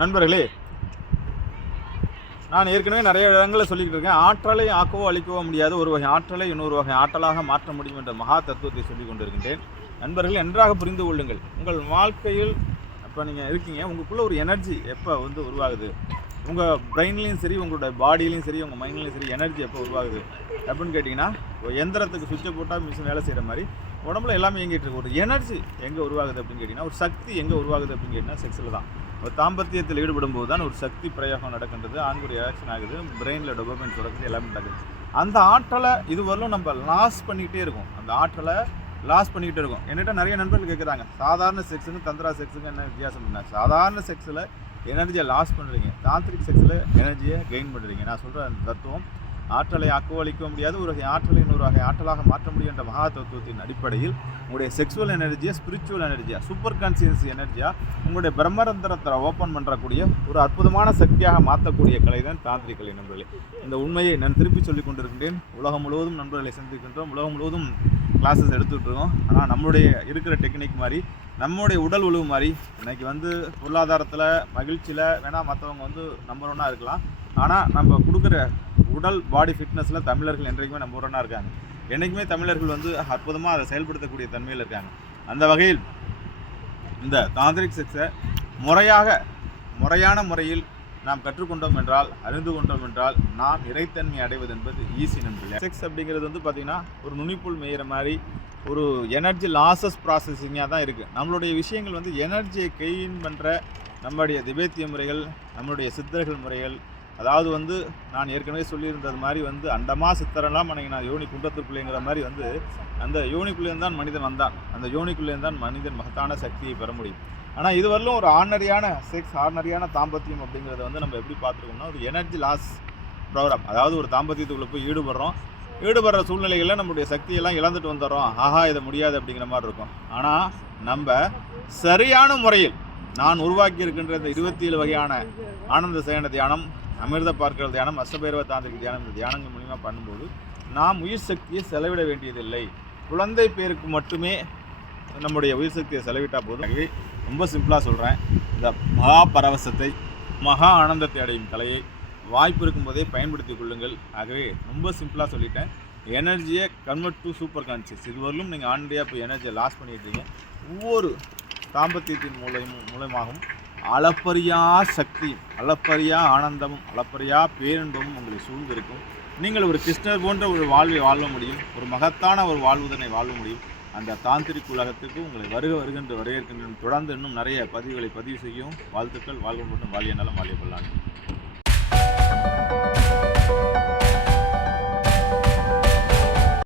நண்பர்களே நான் ஏற்கனவே நிறைய இடங்களில் சொல்லிக்கிட்டு இருக்கேன். ஆற்றலை ஆக்கவோ அழிக்கவோ முடியாது ஒரு வகை ஆற்றலை இன்னொரு வகை ஆற்றலாக மாற்ற முடியும் என்ற மகா தத்துவத்தை சொல்லிக் கொண்டிருக்கின்றேன். நண்பர்கள் நன்றாக புரிந்து கொள்ளுங்கள். உங்கள் வாழ்க்கையில் இப்போ நீங்கள் இருக்கீங்க. உங்களுக்குள்ளே ஒரு எனர்ஜி எப்போ வந்து உருவாகுது? உங்கள் பிரெயின்லேயும் சரி உங்களோட பாடியிலையும் சரி உங்கள் மைண்ட்லேயும் சரி எனர்ஜி எப்போ உருவாகுது? அப்படின்னு கேட்டிங்கன்னா ஒரு எந்திரத்துக்கு சுவிட்சை போட்டால் மிஷின் வேலை செய்கிற மாதிரி உடம்புல எல்லாமே இயங்கிட்டு இருக்கு. ஒரு எனர்ஜி எங்கே உருவாகுது அப்படின்னு கேட்டிங்கன்னா ஒரு சக்தி எங்கே உருவாகுது அப்படின்னு கேட்டிங்கன்னா செக்ஸில் தான். ஒரு தாம்பத்தியத்தில் ஈடுபடும் போது தான் ஒரு சக்தி பிரயோகம் நடக்கின்றது. ஆண்குறி ஆக்ஷன் ஆகுது. பிரெயினில் டொபமைன் சுரக்குது எல்லாமே நடக்குது. அந்த ஆற்றலை இதுவரையிலும் நம்ம லாஸ் பண்ணிக்கிட்டே இருக்கும். அந்த ஆற்றலை லாஸ் பண்ணிக்கிட்டே இருக்கும். என்கிட்ட நிறைய நண்பர்கள் கேட்குறாங்க சாதாரண செக்ஸுக்கு தந்திரா செக்ஸுக்கு என்ன வித்தியாசம் என்ன? சாதாரண செக்ஸில் எனர்ஜியை லாஸ் பண்ணுறீங்க தாந்திரிக் செக்ஸில் எனர்ஜியை கெயின் பண்ணுறீங்க நான் சொல்கிற அந்த தத்துவம் ஆற்றலை அக்குவளிக்க முடியாது ஒரு வகை ஆற்றலை இன்னொரு வகை ஆற்றலாக மாற்ற முடியும் என்ற மகா தத்துவத்தின் அடிப்படையில் உங்களுடைய செக்ஸுவல் எனர்ஜியை ஸ்பிரிச்சுவல் எனர்ஜியாக சூப்பர் கான்சியன்ஸ் எனர்ஜியாக உங்களுடைய பிரம்மரந்திரத்தை ஓப்பன் பண்ணுறக்கூடிய ஒரு அற்புதமான சக்தியாக மாற்றக்கூடிய கலை தான் தாந்திரிக் கலை நண்பர்களே. இந்த உண்மையை நான் திருப்பி சொல்லிக் கொண்டிருக்கின்றேன். உலகம் முழுவதும் நண்பர்களை சந்திக்கின்றோம். உலகம் முழுவதும் கிளாஸஸ் எடுத்துகிட்ருக்கோம் ஆனால் நம்மளுடைய இருக்கிற டெக்னிக் மாதிரி நம்மளுடைய உடல் உழுவு மாதிரி இன்றைக்கி வந்து பொருளாதாரத்தில் மகிழ்ச்சியில் வேணால் மற்றவங்க வந்து நம்பர் ஒன்றா இருக்கலாம். ஆனால் நம்ம கொடுக்குற உடல் பாடி ஃபிட்னஸில் தமிழர்கள் என்றைக்குமே நம்ம உடனாக இருக்காங்க. என்றைக்குமே தமிழர்கள் வந்து அற்புதமாக அதை செயல்படுத்தக்கூடிய தன்மையில் இருக்காங்க. அந்த வகையில் இந்த தாந்திரிக் செக்ஸை முறையாக முறையான முறையில் நாம் கற்றுக்கொண்டோம் என்றால் அறிந்து கொண்டோம் என்றால் நாம் இறைத்தன்மை அடைவது என்பது ஈஸி நண்பர்களே செக்ஸ் அப்படிங்கிறது வந்து பார்த்திங்கன்னா ஒரு நுனிப்புள் மேயிற மாதிரி ஒரு எனர்ஜி லாசஸ் ப்ராசஸிங்காக தான் இருக்குது நம்மளுடைய விஷயங்கள் வந்து எனர்ஜியை கெயின் பண்ணுற நம்மளுடைய திபேத்திய முறைகள் நம்மளுடைய சித்தர்கள் முறைகள் அதாவது வந்து நான் ஏற்கனவே சொல்லியிருந்தது மாதிரி வந்து அண்டமா சித்தரெல்லாம் அன்னைக்கு நான் யோனி குண்டத்திற்குள்ளேங்கிற மாதிரி வந்து அந்த யோனிக்குள்ளேருந்து தான் மனிதன் வந்தான். அந்த யோனிக்குள்ளேருந்து தான் மனிதன் மகத்தான சக்தியை பெற முடியும். ஆனால் இதுவரையிலும் ஒரு ஆர்னரியான செக்ஸ் ஆர்னரியான தாம்பத்தியம் அப்படிங்கிறத வந்து நம்ம எப்படி பார்த்துருக்கோம்னா ஒரு எனர்ஜி லாஸ் ப்ரோக்ராம் அதாவது ஒரு தாம்பத்தியத்துக்குள்ளே போய் ஈடுபடுறோம். ஈடுபடுற சூழ்நிலைகளில் நம்மளுடைய சக்தியெல்லாம் இழந்துட்டு வந்துடுறோம். ஆஹா இதை முடியாது அப்படிங்கிற மாதிரி இருக்கும். ஆனால் நம்ம சரியான முறையில் நான் உருவாக்கி இருக்கின்ற இந்த இருபத்தி ஏழு வகையான ஆனந்த சேன தியானம் அமிர்த பார்க்கிற தியானம் அஷ்டபைரவ தாந்திரிக தியானம் இந்த தியானங்கள் மூலிமா பண்ணும்போது நாம் உயிர் சக்தியை செலவிட வேண்டியதில்லை. குழந்தை பேருக்கு மட்டுமே நம்முடைய உயிர் சக்தியை செலவிட்டால் போதும். ரொம்ப சிம்பிளாக சொல்கிறேன் இந்த மகா பரவசத்தை மகா ஆனந்தத்தை அடையும் கலையை வாய்ப்பு இருக்கும்போதே பயன்படுத்திக் கொள்ளுங்கள். ஆகவே ரொம்ப சிம்பிளாக சொல்லிட்டேன். எனர்ஜியை கன்வெர்ட் டு சூப்பர் கான்சியஸ் இதுவரையிலும் நீங்கள் ஆண்டையாக இப்போ எனர்ஜியை லாஸ் பண்ணிட்டீங்க ஒவ்வொரு தாம்பத்தியத்தின் மூலியம் மூலமாகவும் அளப்பரியா சக்தியும் அளப்பரியா ஆனந்தமும் அளப்பரியா பேரின்பமும் உங்களை சூழ்ந்திருக்கும். நீங்கள் ஒரு கிருஷ்ணர் போன்ற ஒரு வாழ்வை வாழ முடியும். ஒரு மகத்தான ஒரு வாழ்வுதனை வாழ முடியும். அந்த தாந்திரிக் உலகத்துக்கு உங்களை வருக வருகின்ற வரவேற்கின்ற தொடர்ந்து இன்னும் நிறைய பதிவுகளை பதிவு செய்யும். வாழ்த்துக்கள். வாழ்வு மட்டும் வாழிய நலம் வாழிய கொள்ளாங்க